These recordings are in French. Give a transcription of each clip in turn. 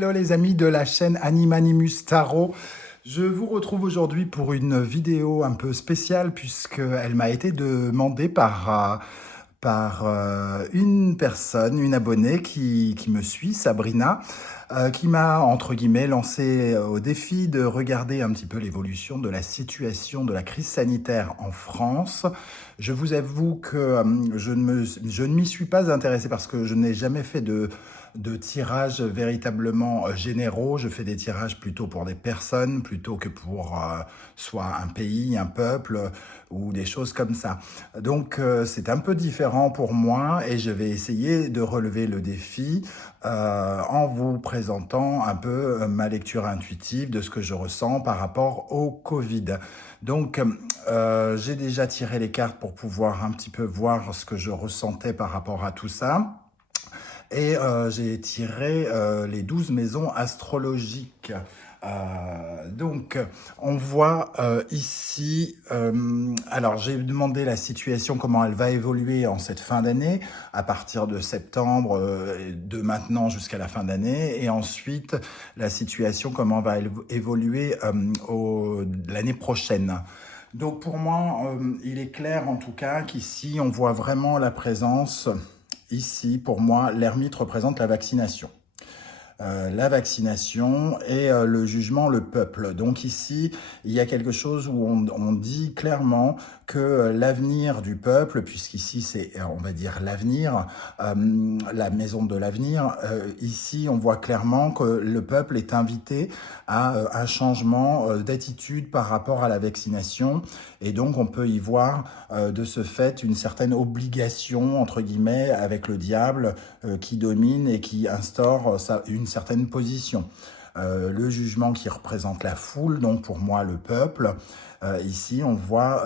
hello les amis de la chaîne Animanimus Tarot. Je vous retrouve aujourd'hui pour une vidéo un peu spéciale puisqu'elle m'a été demandée par une personne, une abonnée qui me suit, Sabrina, qui m'a, entre guillemets, lancé au défi de regarder un petit peu l'évolution de la situation de la crise sanitaire en France. Je vous avoue que je ne m'y suis pas intéressé parce que je n'ai jamais fait de tirages véritablement généraux. Je fais des tirages plutôt pour des personnes, plutôt que pour soit un pays, un peuple ou des choses comme ça. Donc c'est un peu différent pour moi et je vais essayer de relever le défi en vous présentant un peu ma lecture intuitive de ce que je ressens par rapport au Covid. Donc j'ai déjà tiré les cartes pour pouvoir un petit peu voir ce que je ressentais par rapport à tout ça. Et j'ai tiré les 12 maisons astrologiques. Donc, on voit ici, alors j'ai demandé la situation, comment elle va évoluer en cette fin d'année, à partir de septembre, de maintenant jusqu'à la fin d'année, et ensuite la situation, comment va évoluer l'année prochaine. Donc pour moi, il est clair en tout cas qu'ici, on voit vraiment la présence. Ici, pour moi, l'ermite représente la vaccination. La vaccination et le jugement, le peuple. Donc ici, il y a quelque chose où on dit clairement que l'avenir du peuple, puisqu'ici c'est, on va dire, l'avenir, la maison de l'avenir, ici on voit clairement que le peuple est invité à un changement d'attitude par rapport à la vaccination, et donc on peut y voir de ce fait une certaine obligation, entre guillemets, avec le diable qui domine et qui instaure une certaine position. Le jugement qui représente la foule, donc pour moi le peuple. Ici, on voit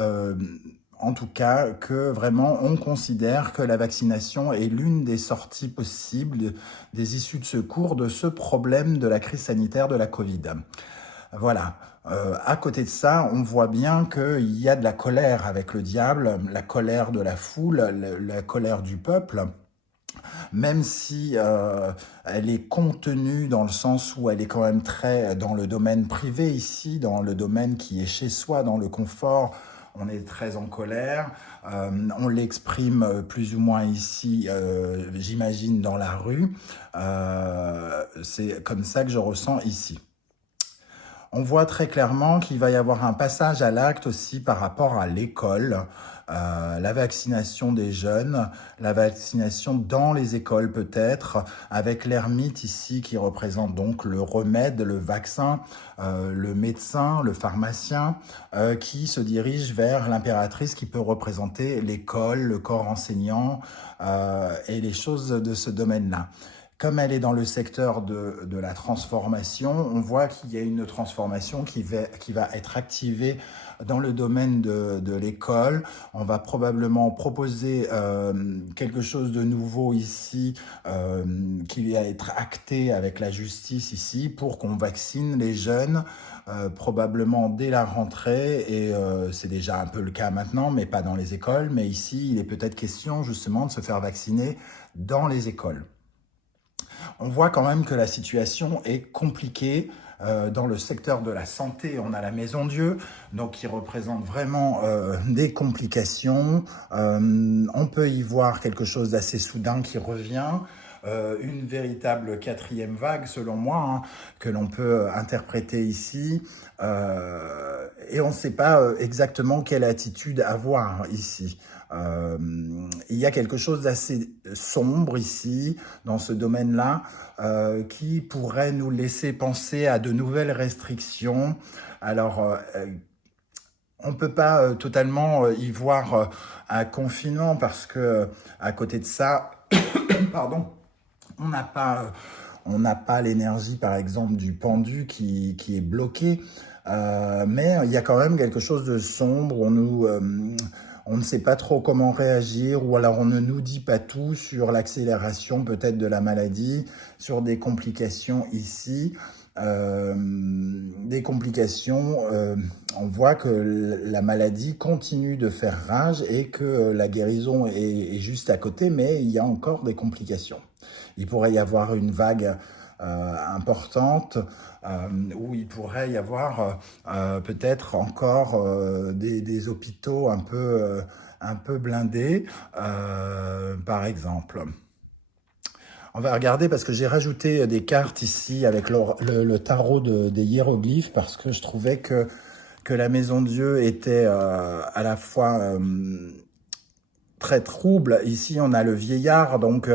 en tout cas que vraiment on considère que la vaccination est l'une des sorties possibles, des issues de secours de ce problème de la crise sanitaire de la Covid. Voilà. À côté de ça, on voit bien qu'il y a de la colère avec le diable, la colère de la foule, la colère du peuple. Même si elle est contenue dans le sens où elle est quand même très dans le domaine privé ici, dans le domaine qui est chez soi, dans le confort, on est très en colère. On l'exprime plus ou moins ici, j'imagine, dans la rue. C'est comme ça que je ressens ici. On voit très clairement qu'il va y avoir un passage à l'acte aussi par rapport à l'école, la vaccination des jeunes, la vaccination dans les écoles peut-être, avec l'ermite ici qui représente donc le remède, le vaccin, le médecin, le pharmacien, qui se dirige vers l'impératrice qui peut représenter l'école, le corps enseignant et les choses de ce domaine-là. Comme elle est dans le secteur de la transformation, on voit qu'il y a une transformation qui va être activée dans le domaine de l'école. On va probablement proposer quelque chose de nouveau ici qui va être acté avec la justice ici pour qu'on vaccine les jeunes probablement dès la rentrée, et c'est déjà un peu le cas maintenant, mais pas dans les écoles. Mais ici, il est peut-être question justement de se faire vacciner dans les écoles. On voit quand même que la situation est compliquée. Dans le secteur de la santé, on a la Maison Dieu, donc qui représente vraiment des complications. On peut y voir quelque chose d'assez soudain qui revient. Une véritable quatrième vague, selon moi, hein, que l'on peut interpréter ici. Et on ne sait pas exactement quelle attitude avoir ici. Il y a quelque chose d'assez sombre ici, dans ce domaine-là, qui pourrait nous laisser penser à de nouvelles restrictions. Alors, on ne peut pas totalement y voir un confinement parce que, à côté de ça, pardon, on n'a pas l'énergie, par exemple, du pendu qui est bloqué. Mais il y a quand même quelque chose de sombre. On ne sait pas trop comment réagir, ou alors on ne nous dit pas tout sur l'accélération peut-être de la maladie, sur des complications ici. Des complications, on voit que la maladie continue de faire rage et que la guérison est juste à côté, mais il y a encore des complications. Il pourrait y avoir une vague importante, où il pourrait y avoir peut-être encore des hôpitaux un peu blindés, par exemple. On va regarder parce que j'ai rajouté des cartes ici avec le tarot des hiéroglyphes parce que je trouvais que la maison Dieu était à la fois très trouble. Ici, on a le vieillard, donc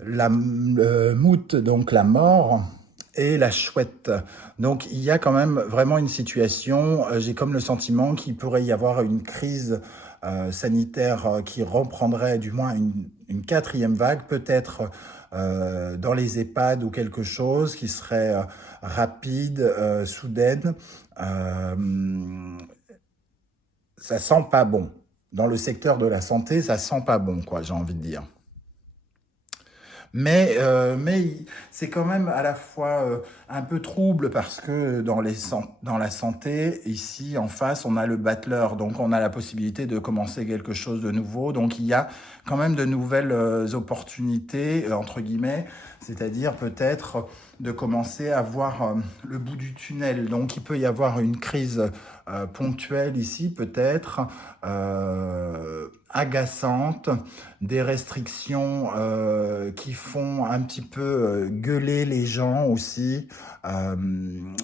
le mout, donc la mort, et la chouette. Donc il y a quand même vraiment une situation, j'ai comme le sentiment qu'il pourrait y avoir une crise sanitaire qui reprendrait du moins une quatrième vague, peut-être dans les EHPAD ou quelque chose qui serait rapide, soudaine. Ça sent pas bon. Dans le secteur de la santé, ça sent pas bon, quoi, j'ai envie de dire. Mais c'est quand même à la fois un peu trouble parce que dans la santé, ici en face, on a le battleur, donc on a la possibilité de commencer quelque chose de nouveau. Donc il y a quand même de nouvelles opportunités, entre guillemets, c'est-à-dire peut-être de commencer à voir le bout du tunnel. Donc il peut y avoir une crise ponctuelle ici, peut-être agaçante, des restrictions qui font un petit peu gueuler les gens aussi. Euh,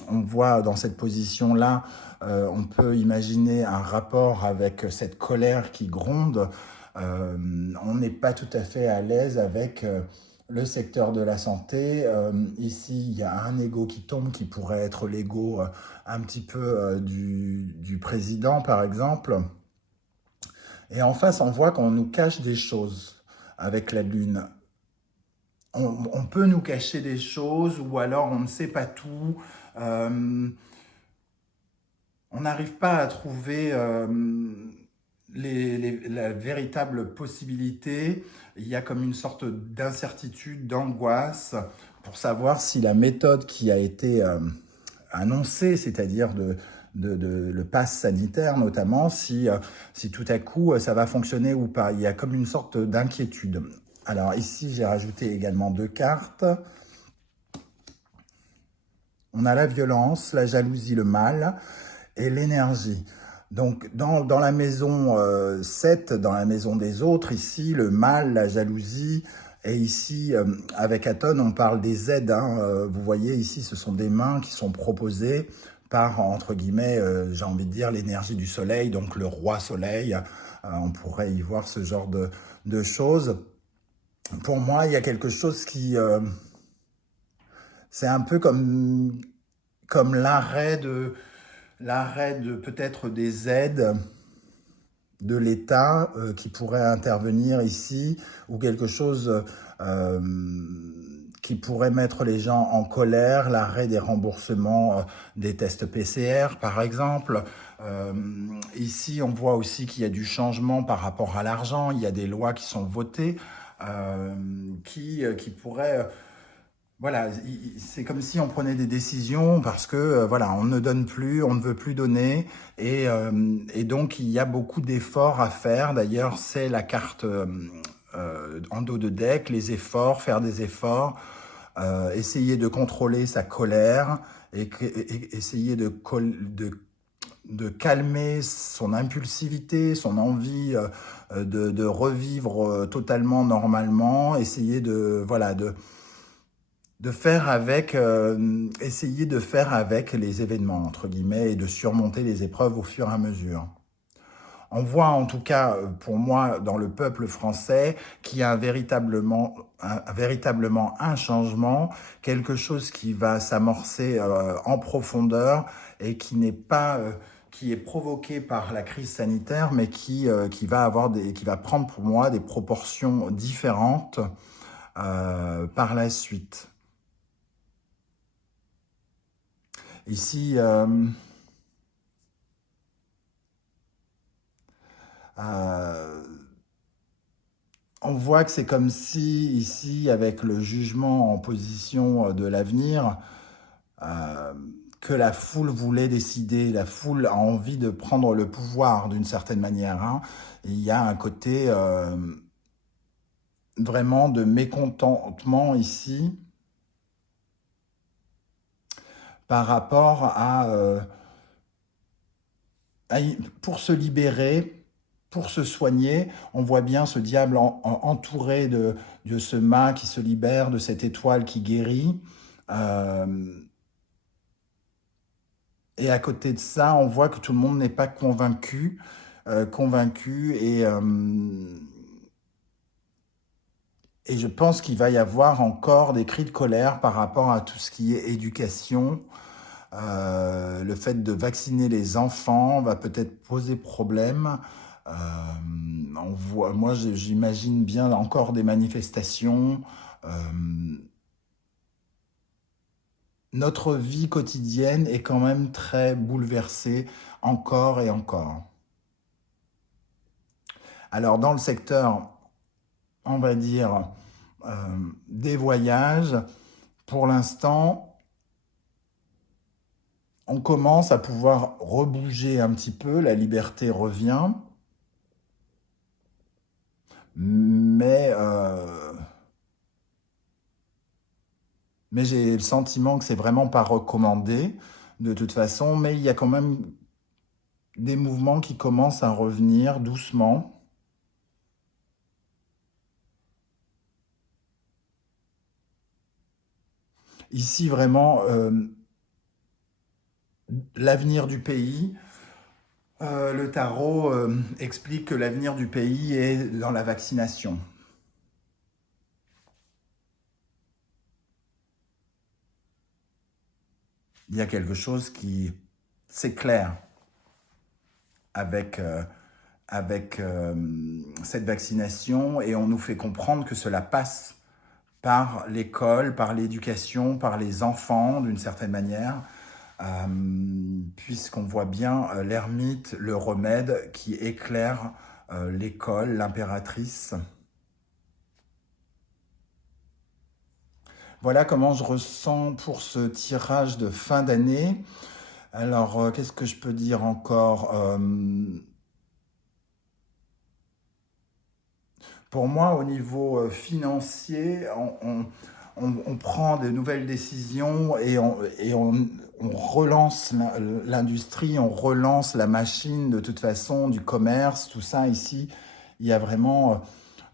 on voit dans cette position-là, on peut imaginer un rapport avec cette colère qui gronde. On n'est pas tout à fait à l'aise avec le secteur de la santé. Ici, il y a un ego qui tombe qui pourrait être l'ego un petit peu du président, par exemple. Et en face, on voit qu'on nous cache des choses avec la Lune. On peut nous cacher des choses ou alors on ne sait pas tout. Euh, on n'arrive pas à trouver la véritable possibilité. Il y a comme une sorte d'incertitude, d'angoisse pour savoir si la méthode qui a été annoncée, c'est-à-dire le pass sanitaire notamment, si tout à coup ça va fonctionner ou pas. Il y a comme une sorte d'inquiétude. Alors ici, j'ai rajouté également 2 cartes. On a la violence, la jalousie, le mal et l'énergie. Donc dans la maison 7, dans la maison des autres, ici, le mal, la jalousie, et ici, avec Aton, on parle des aides. Hein. Vous voyez, ici, ce sont des mains qui sont proposées par, entre guillemets, j'ai envie de dire, l'énergie du soleil, donc le roi soleil. On pourrait y voir ce genre de choses. Pour moi, il y a quelque chose qui... c'est un peu comme l'arrêt de peut-être des aides de l'État qui pourrait intervenir ici, ou quelque chose qui pourrait mettre les gens en colère, l'arrêt des remboursements des tests PCR, par exemple. Ici, on voit aussi qu'il y a du changement par rapport à l'argent, il y a des lois qui sont votées qui pourraient... voilà, c'est comme si on prenait des décisions parce que voilà, on ne donne plus, on ne veut plus donner et donc il y a beaucoup d'efforts à faire. D'ailleurs, c'est la carte en dos de deck, les efforts, faire des efforts, essayer de contrôler sa colère et essayer de calmer son impulsivité, son envie de revivre totalement normalement, essayer voilà, de faire avec, essayer de faire avec les événements, entre guillemets, et de surmonter les épreuves au fur et à mesure. On voit en tout cas, pour moi, dans le peuple français, qu'il y a véritablement un changement, quelque chose qui va s'amorcer en profondeur et qui n'est pas... qui est provoqué par la crise sanitaire, mais qui qui va prendre pour moi des proportions différentes par la suite. Ici, on voit que c'est comme si, ici, avec le jugement en position de l'avenir, euh, que la foule voulait décider, la foule a envie de prendre le pouvoir d'une certaine manière. Hein. Il y a un côté vraiment de mécontentement ici, par rapport pour se libérer, pour se soigner. On voit bien ce diable entouré de ce mât qui se libère, de cette étoile qui guérit. Euh, et à côté de ça, on voit que tout le monde n'est pas convaincu et je pense qu'il va y avoir encore des cris de colère par rapport à tout ce qui est éducation. Le fait de vacciner les enfants va peut-être poser problème. Euh, moi, j'imagine bien encore des manifestations. Euh, notre vie quotidienne est quand même très bouleversée encore et encore. Alors, dans le secteur, on va dire, des voyages, pour l'instant, on commence à pouvoir rebouger un petit peu, la liberté revient, mais, euh, mais j'ai le sentiment que c'est vraiment pas recommandé de toute façon, mais il y a quand même des mouvements qui commencent à revenir doucement. Ici, vraiment, l'avenir du pays, le tarot explique que l'avenir du pays est dans la vaccination. Il y a quelque chose qui s'éclaire avec, cette vaccination et on nous fait comprendre que cela passe par l'école, par l'éducation, par les enfants d'une certaine manière, puisqu'on voit bien l'ermite, le remède qui éclaire l'école, l'impératrice. Voilà comment je ressens pour ce tirage de fin d'année. Alors, qu'est-ce que je peux dire encore? Pour moi, au niveau financier, on prend de nouvelles décisions on relance l'industrie, on relance la machine de toute façon, du commerce, tout ça ici. Il y a vraiment...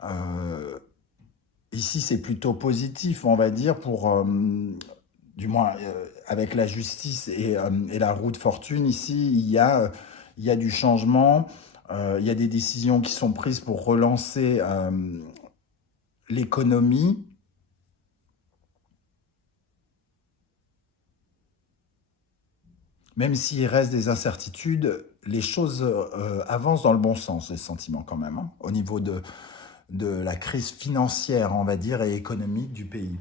euh, ici, c'est plutôt positif, on va dire, du moins avec la justice et la roue de fortune. Ici, il y a du changement, il y a des décisions qui sont prises pour relancer l'économie. Même s'il reste des incertitudes, les choses avancent dans le bon sens, les sentiments quand même, hein, au niveau de la crise financière, on va dire, et économique du pays.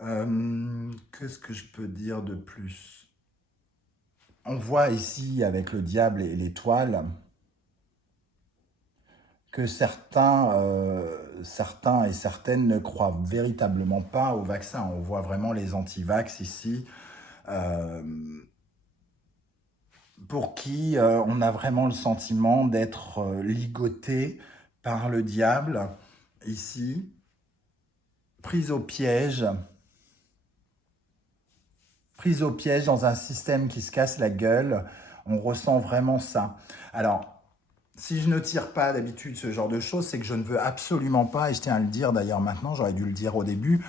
Qu'est-ce que je peux dire de plus? On voit ici, avec le diable et l'étoile, que certains et certaines ne croient véritablement pas au vaccin. On voit vraiment les anti-vax ici, euh, pour qui on a vraiment le sentiment d'être ligoté par le diable, ici, pris au piège, prise au piège dans un système qui se casse la gueule. On ressent vraiment ça. Alors, si je ne tire pas d'habitude ce genre de choses, c'est que je ne veux absolument pas, et je tiens à le dire d'ailleurs maintenant, j'aurais dû le dire au début,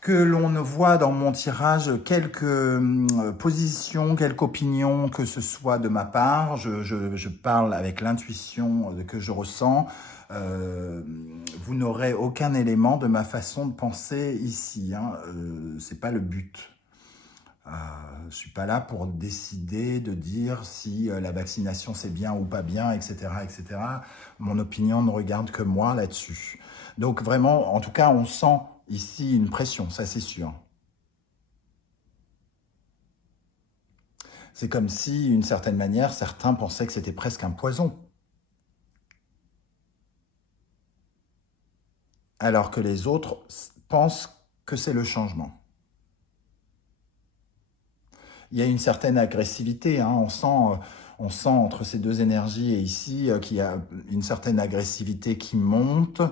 que l'on ne voit dans mon tirage quelques positions, quelques opinions, que ce soit de ma part. Je parle avec l'intuition que je ressens. Euh, vous n'aurez aucun élément de ma façon de penser ici. Hein. C'est pas le but. Je ne suis pas là pour décider de dire si la vaccination c'est bien ou pas bien, etc., etc. Mon opinion ne regarde que moi là-dessus. Donc vraiment, en tout cas, on sent ici une pression, ça c'est sûr. C'est comme si, d'une certaine manière, certains pensaient que c'était presque un poison, alors que les autres pensent que c'est le changement. Il y a une certaine agressivité, hein, on sent entre ces deux énergies et ici qu'il y a une certaine agressivité qui monte.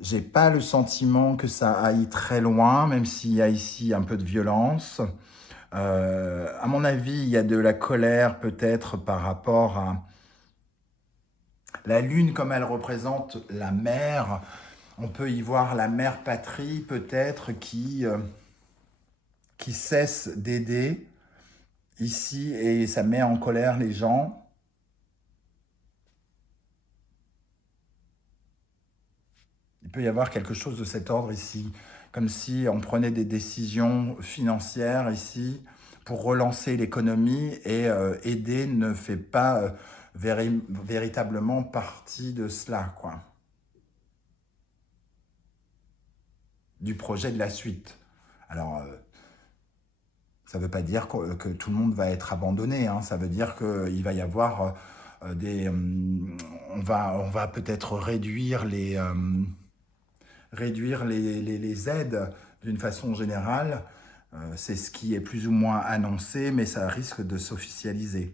J'ai pas le sentiment que ça aille très loin, même s'il y a ici un peu de violence. À mon avis, il y a de la colère peut-être par rapport à la lune comme elle représente la mer. On peut y voir la mère patrie peut-être qui cesse d'aider ici et ça met en colère les gens. Il peut y avoir quelque chose de cet ordre ici, comme si on prenait des décisions financières ici pour relancer l'économie et aider ne fait pas véritablement partie de cela, quoi, du projet de la suite. Alors, ça ne veut pas dire que tout le monde va être abandonné, hein. Ça veut dire qu'il va y avoir on va peut-être réduire les aides d'une façon générale. C'est ce qui est plus ou moins annoncé, mais ça risque de s'officialiser.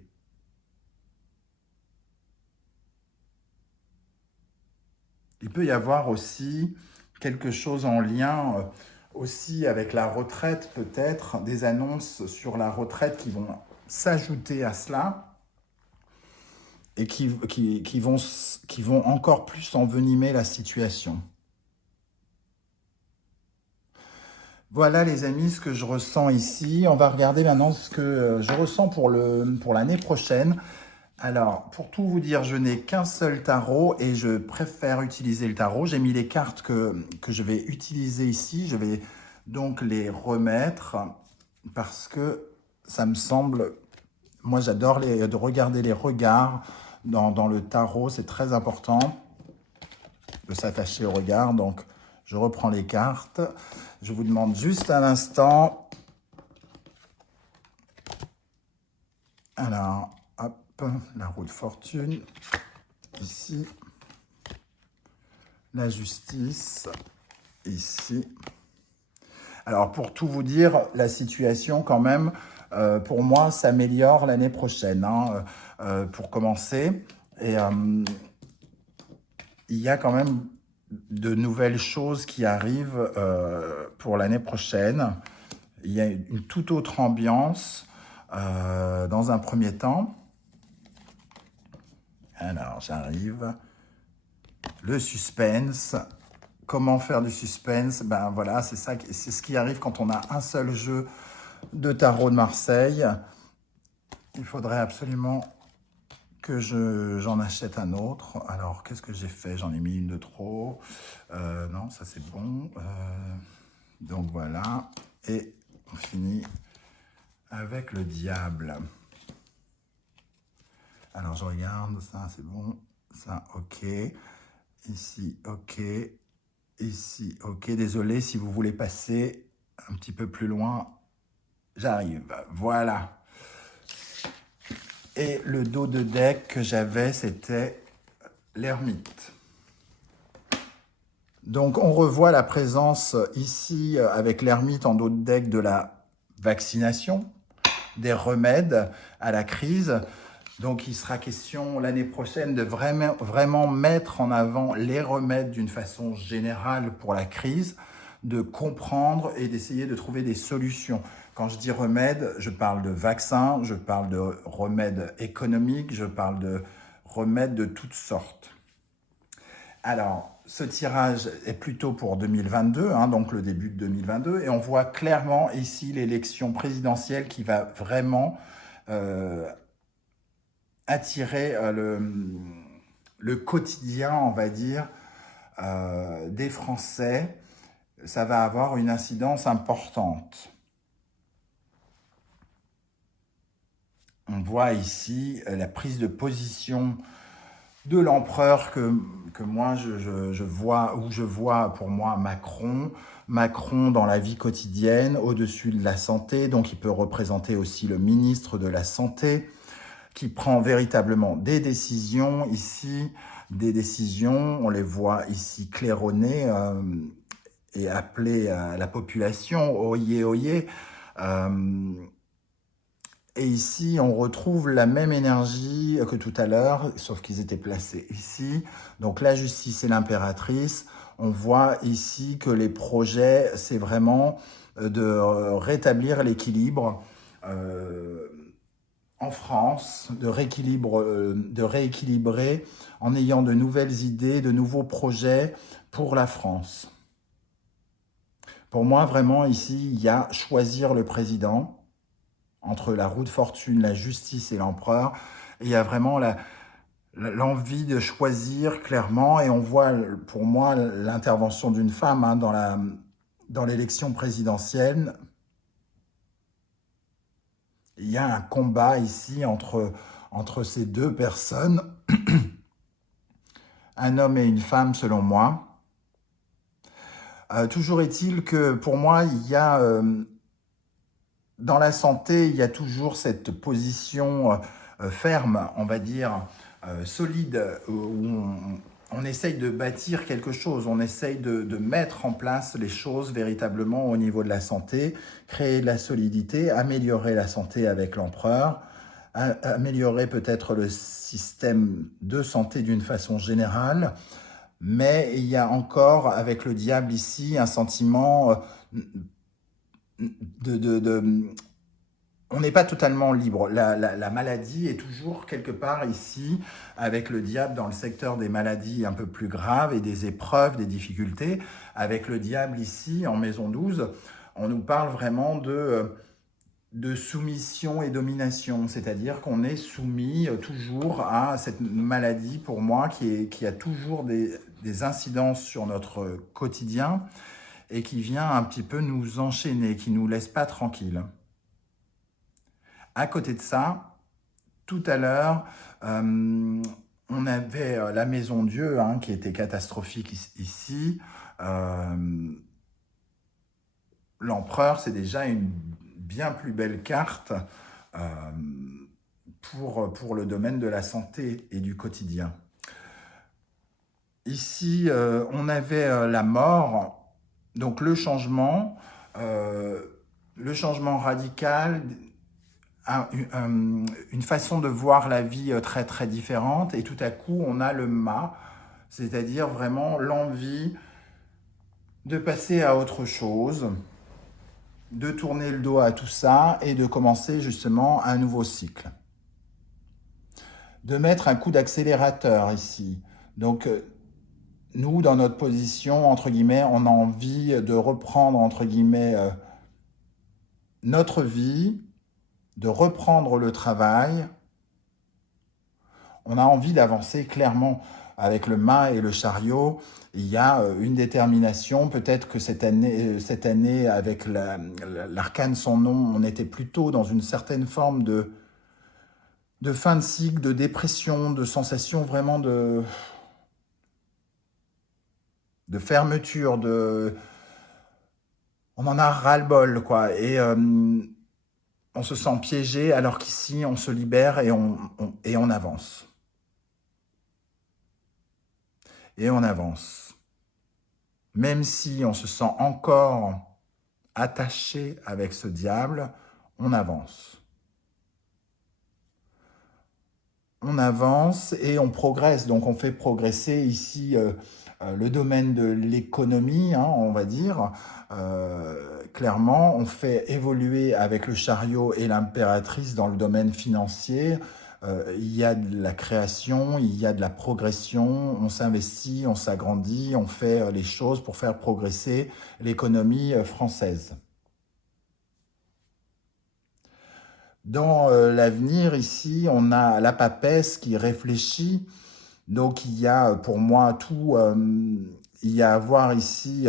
Il peut y avoir aussi quelque chose en lien aussi avec la retraite, peut-être, des annonces sur la retraite qui vont s'ajouter à cela et qui vont encore plus envenimer la situation. Voilà les amis, ce que je ressens ici. On va regarder maintenant ce que je ressens pour l'année prochaine. Alors, pour tout vous dire, je n'ai qu'un seul tarot et je préfère utiliser le tarot. J'ai mis les cartes que je vais utiliser ici. Je vais donc les remettre parce que ça me semble... Moi, j'adore de regarder les regards dans le tarot. C'est très important de s'attacher au regard. Donc, je reprends les cartes. Je vous demande juste un instant. Alors, hop, la roue de fortune, ici. La justice, ici. Alors, pour tout vous dire, la situation, quand même, pour moi, s'améliore l'année prochaine, hein, pour commencer. Et il y a quand même de nouvelles choses qui arrivent pour l'année prochaine. Il y a une toute autre ambiance dans un premier temps. Alors, j'arrive. Le suspense. Comment faire du suspense? Ben voilà, c'est ce qui arrive quand on a un seul jeu de tarot de Marseille. Il faudrait absolument que j'en achète un autre. Alors, qu'est-ce que j'ai fait? J'en ai mis une de trop. Non, ça c'est bon. Donc voilà. Et on finit avec le diable. Alors, je regarde. Ça, c'est bon. Ça, ok. Ici, ok. Ici, ok. Désolé, si vous voulez passer un petit peu plus loin, j'arrive. Voilà. Et le dos de deck que j'avais, c'était l'ermite. Donc, on revoit la présence ici, avec l'ermite en dos de deck, de la vaccination, des remèdes à la crise. Donc, il sera question l'année prochaine de vraiment mettre en avant les remèdes d'une façon générale pour la crise, de comprendre et d'essayer de trouver des solutions. Quand je dis remèdes, je parle de vaccins, je parle de remèdes économiques, je parle de remèdes de toutes sortes. Alors, ce tirage est plutôt pour 2022, hein, donc le début de 2022, et on voit clairement ici l'élection présidentielle qui va vraiment attirer le quotidien, on va dire, des Français. Ça va avoir une incidence importante. On voit ici la prise de position de l'empereur que moi je vois pour moi Macron dans la vie quotidienne, au-dessus de la santé, donc il peut représenter aussi le ministre de la Santé, qui prend véritablement des décisions ici, des décisions, on les voit ici claironner et appeler à la population, oyez, oyez. Et ici, on retrouve la même énergie que tout à l'heure, sauf qu'ils étaient placés ici. Donc la justice et l'impératrice, on voit ici que les projets, c'est vraiment de rétablir l'équilibre en France, de rééquilibrer en ayant de nouvelles idées, de nouveaux projets pour la France. Pour moi, vraiment, ici, il y a choisir le président entre la roue de fortune, la justice et l'empereur. Et il y a vraiment l'envie de choisir clairement. Et on voit, pour moi, l'intervention d'une femme hein, dans l'élection présidentielle. Il y a un combat ici entre ces deux personnes, un homme et une femme selon moi. Toujours est-il que pour moi, il y a dans la santé, il y a toujours cette position ferme, on va dire, solide, où on essaye de bâtir quelque chose, on essaye de mettre en place les choses véritablement au niveau de la santé, créer de la solidité, améliorer la santé avec l'empereur, améliorer peut-être le système de santé d'une façon générale, mais il y a encore avec le diable ici un sentiment de on n'est pas totalement libre. La maladie est toujours quelque part ici, avec le diable dans le secteur des maladies un peu plus graves et des épreuves, des difficultés. Avec le diable ici, en maison 12, on nous parle vraiment de soumission et domination, c'est-à-dire qu'on est soumis toujours à cette maladie, pour moi, qui a toujours des incidences sur notre quotidien et qui vient un petit peu nous enchaîner, qui ne nous laisse pas tranquilles. À côté de ça, tout à l'heure, on avait la Maison Dieu hein, qui était catastrophique ici. L'empereur, c'est déjà une bien plus belle carte pour le domaine de la santé et du quotidien. Ici, on avait la mort, donc le changement radical, une façon de voir la vie très très différente, et tout à coup on a le mât, c'est-à-dire vraiment l'envie de passer à autre chose, de tourner le dos à tout ça et de commencer justement un nouveau cycle. De mettre un coup d'accélérateur ici. Donc nous, dans notre position, entre guillemets, on a envie de reprendre, entre guillemets, notre vie, de reprendre le travail. On a envie d'avancer clairement avec le mât et le chariot. Il y a une détermination. Peut-être que cette année avec l'arcane sans nom, on était plutôt dans une certaine forme de fin de cycle, de dépression, de sensation vraiment de fermeture, on en a ras-le-bol, quoi. Et on se sent piégé, alors qu'ici, on se libère et on avance. Et on avance. Même si on se sent encore attaché avec ce diable, on avance. On avance et on progresse. Donc, on fait progresser ici le domaine de l'économie, hein, on va dire. Clairement, on fait évoluer avec le chariot et l'impératrice dans le domaine financier. Il y a de la création, il y a de la progression, on s'investit, on s'agrandit, on fait les choses pour faire progresser l'économie française. Dans l'avenir, ici, on a la papesse qui réfléchit. Donc, il y a pour moi tout, il y a à voir ici,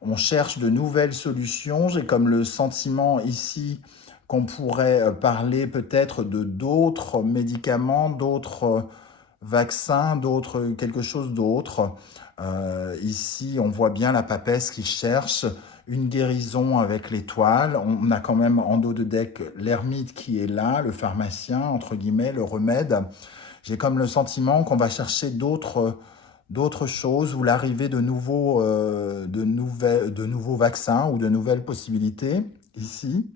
on cherche de nouvelles solutions. J'ai comme le sentiment ici qu'on pourrait parler peut-être de d'autres médicaments, d'autres vaccins, quelque chose d'autre. Ici, on voit bien la papesse qui cherche une guérison avec l'étoile. On a quand même en dos de deck l'ermite qui est là, le pharmacien, entre guillemets, le remède. J'ai comme le sentiment qu'on va chercher d'autres choses ou l'arrivée de nouveaux vaccins ou de nouvelles possibilités ici.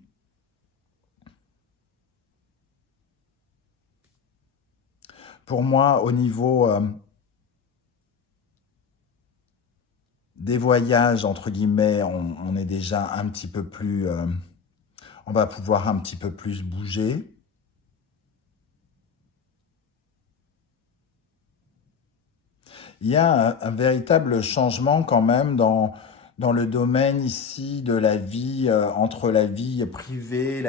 Pour moi, au niveau des voyages, entre guillemets, on est déjà un petit peu plus... on va pouvoir un petit peu plus bouger. Il y a un véritable changement quand même dans le domaine ici de la vie, entre la vie privée,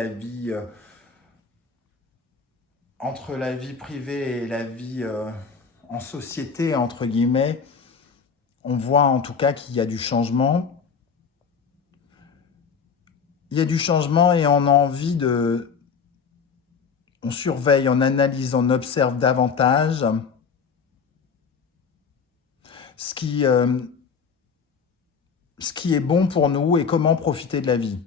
entre la vie privée et la vie en société, entre guillemets. On voit en tout cas qu'il y a du changement. Il y a du changement et on a envie de... On surveille, on analyse, on observe davantage ce qui, euh, ce qui est bon pour nous et comment profiter de la vie.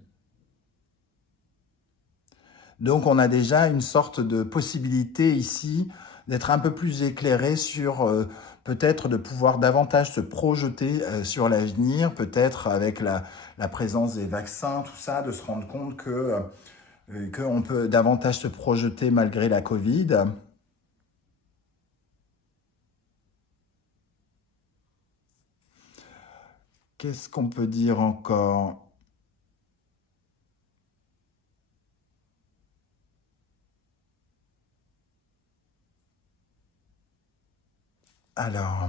Donc on a déjà une sorte de possibilité ici d'être un peu plus éclairé sur peut-être de pouvoir davantage se projeter sur l'avenir, peut-être avec la présence des vaccins, tout ça, de se rendre compte qu'on peut davantage se projeter malgré la Covid. Qu'est-ce qu'on peut dire encore? Alors,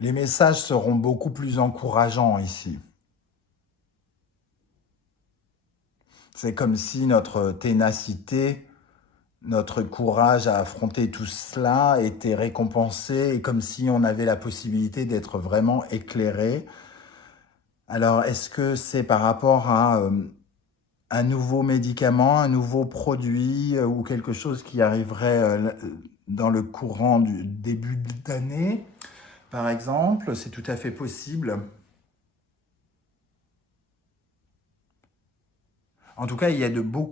les messages seront beaucoup plus encourageants ici. C'est comme si notre ténacité, notre courage à affronter tout cela était récompensé et comme si on avait la possibilité d'être vraiment éclairé. Alors, est-ce que c'est par rapport à un nouveau médicament, un nouveau produit ou quelque chose qui arriverait dans le courant du début d'année, par exemple? C'est tout à fait possible. En tout cas, il y a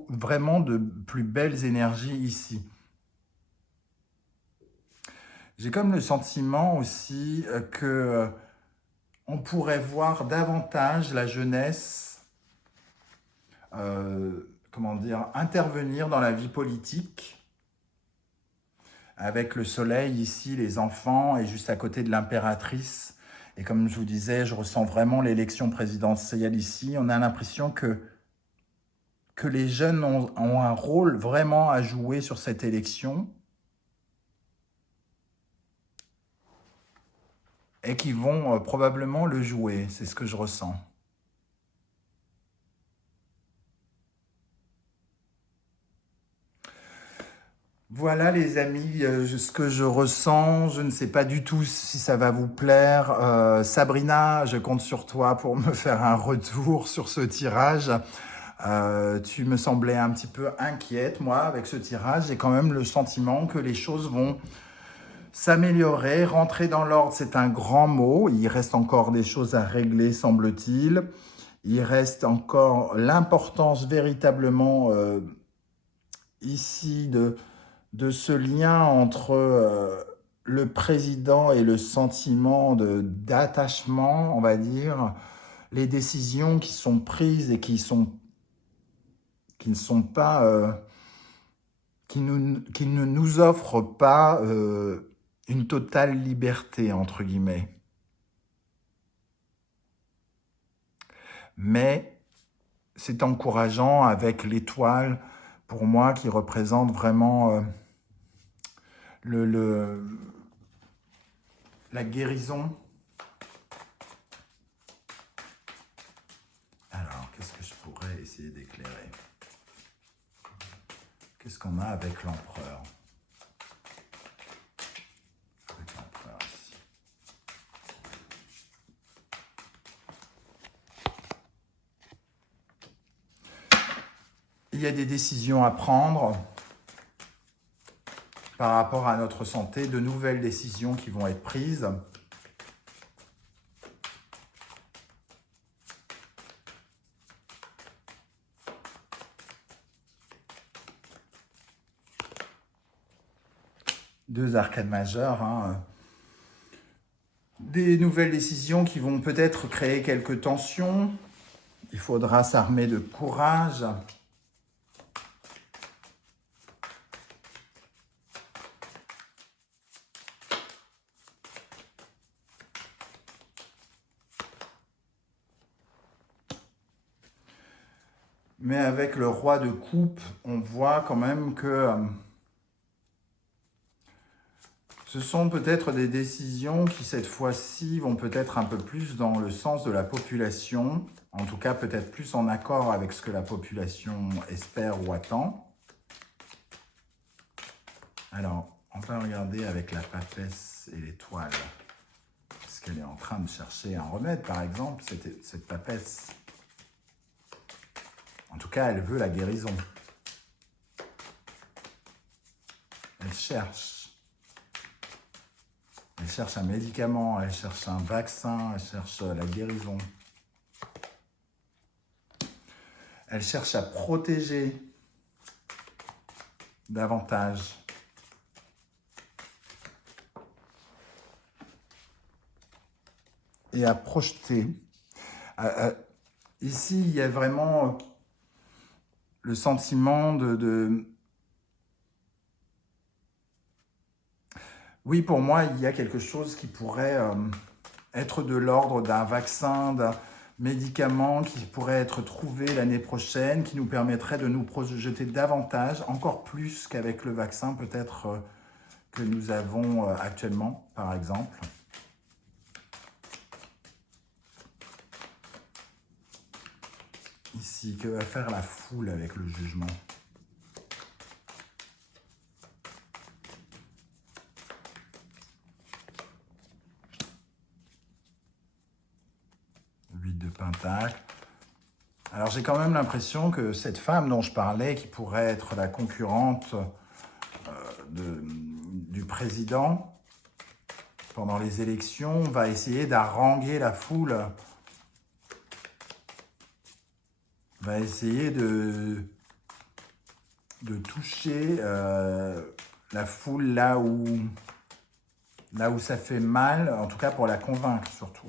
vraiment de plus belles énergies ici. J'ai comme le sentiment aussi que on pourrait voir davantage la jeunesse, comment dire, intervenir dans la vie politique, avec le soleil ici, les enfants, et juste à côté de l'impératrice. Et comme je vous disais, je ressens vraiment l'élection présidentielle ici. On a l'impression que les jeunes ont un rôle vraiment à jouer sur cette élection et qui vont probablement le jouer. C'est ce que je ressens. Voilà les amis, ce que je ressens, je ne sais pas du tout si ça va vous plaire. Sabrina, je compte sur toi pour me faire un retour sur ce tirage. Tu me semblais un petit peu inquiète, moi, avec ce tirage. J'ai quand même le sentiment que les choses vont s'améliorer. Rentrer dans l'ordre, c'est un grand mot. Il reste encore des choses à régler, semble-t-il. Il reste encore l'importance véritablement ici de ce lien entre le président et le sentiment d'attachement, on va dire, les décisions qui sont prises et qui ne sont pas, qui ne nous offrent pas une totale liberté, entre guillemets. Mais c'est encourageant avec l'étoile, pour moi, qui représente vraiment le, la guérison. Alors, qu'est-ce que je pourrais essayer d'éclairer? Qu'est-ce qu'on a avec l'empereur? Avec l'empereur ici. Il y a des décisions à prendre par rapport à notre santé, de nouvelles décisions qui vont être prises. Deux arcades majeures, hein. Des nouvelles décisions qui vont peut-être créer quelques tensions, il faudra s'armer de courage. Mais avec le roi de coupe, on voit quand même que ce sont peut-être des décisions qui, cette fois-ci, vont peut-être un peu plus dans le sens de la population, en tout cas peut-être plus en accord avec ce que la population espère ou attend. Alors, on va regarder avec la papesse et l'étoile. Est-ce qu'elle est en train de chercher un remède, par exemple, cette papesse? En tout cas, elle veut la guérison. Elle cherche. Elle cherche un médicament, elle cherche un vaccin, elle cherche la guérison. Elle cherche à protéger davantage. Et à projeter. Ici, il y a vraiment le sentiment Oui, pour moi, il y a quelque chose qui pourrait être de l'ordre d'un vaccin, d'un médicament qui pourrait être trouvé l'année prochaine, qui nous permettrait de nous projeter davantage, encore plus qu'avec le vaccin peut-être que nous avons actuellement, par exemple. Ici, que va faire la foule avec le jugement? De Pentacle. Alors j'ai quand même l'impression que cette femme dont je parlais, qui pourrait être la concurrente du président pendant les élections, va essayer d'haranguer la foule, va essayer de toucher la foule là où ça fait mal, en tout cas pour la convaincre surtout.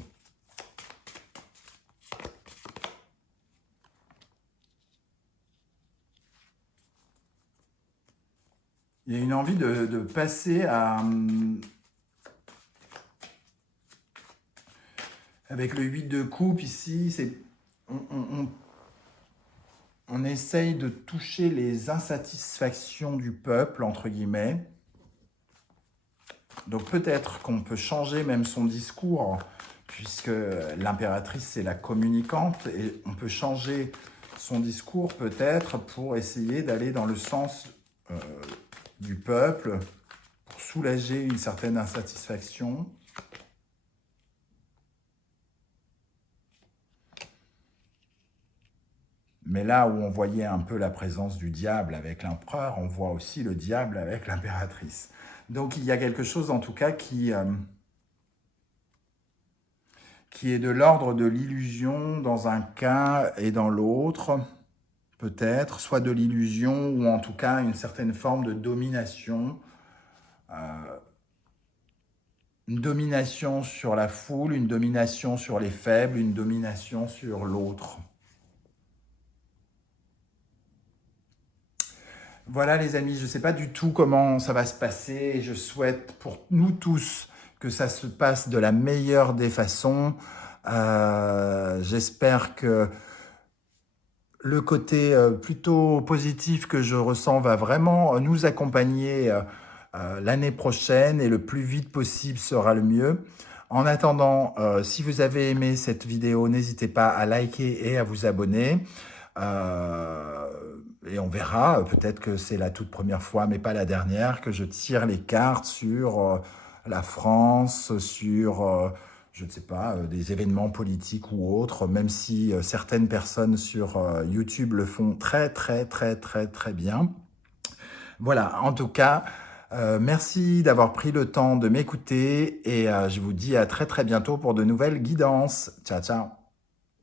Il y a une envie de passer à... Avec le 8 de coupe ici, on essaye de toucher les insatisfactions du peuple, entre guillemets. Donc peut-être qu'on peut changer même son discours, puisque l'impératrice, c'est la communicante, et on peut changer son discours peut-être pour essayer d'aller dans le sens du peuple, pour soulager une certaine insatisfaction. Mais là où on voyait un peu la présence du diable avec l'empereur, on voit aussi le diable avec l'impératrice. Donc il y a quelque chose en tout cas qui est de l'ordre de l'illusion dans un cas et dans l'autre, peut-être, soit de l'illusion ou en tout cas une certaine forme de domination. Une domination sur la foule, une domination sur les faibles, une domination sur l'autre. Voilà les amis, je ne sais pas du tout comment ça va se passer et je souhaite pour nous tous que ça se passe de la meilleure des façons. J'espère que le côté plutôt positif que je ressens va vraiment nous accompagner l'année prochaine et le plus vite possible sera le mieux. En attendant, si vous avez aimé cette vidéo, n'hésitez pas à liker et à vous abonner. Et on verra, peut-être que c'est la toute première fois, mais pas la dernière, que je tire les cartes sur la France, sur, je ne sais pas, des événements politiques ou autres, même si certaines personnes sur YouTube le font très bien. Voilà, en tout cas, merci d'avoir pris le temps de m'écouter et je vous dis à très bientôt pour de nouvelles guidances. Ciao, ciao.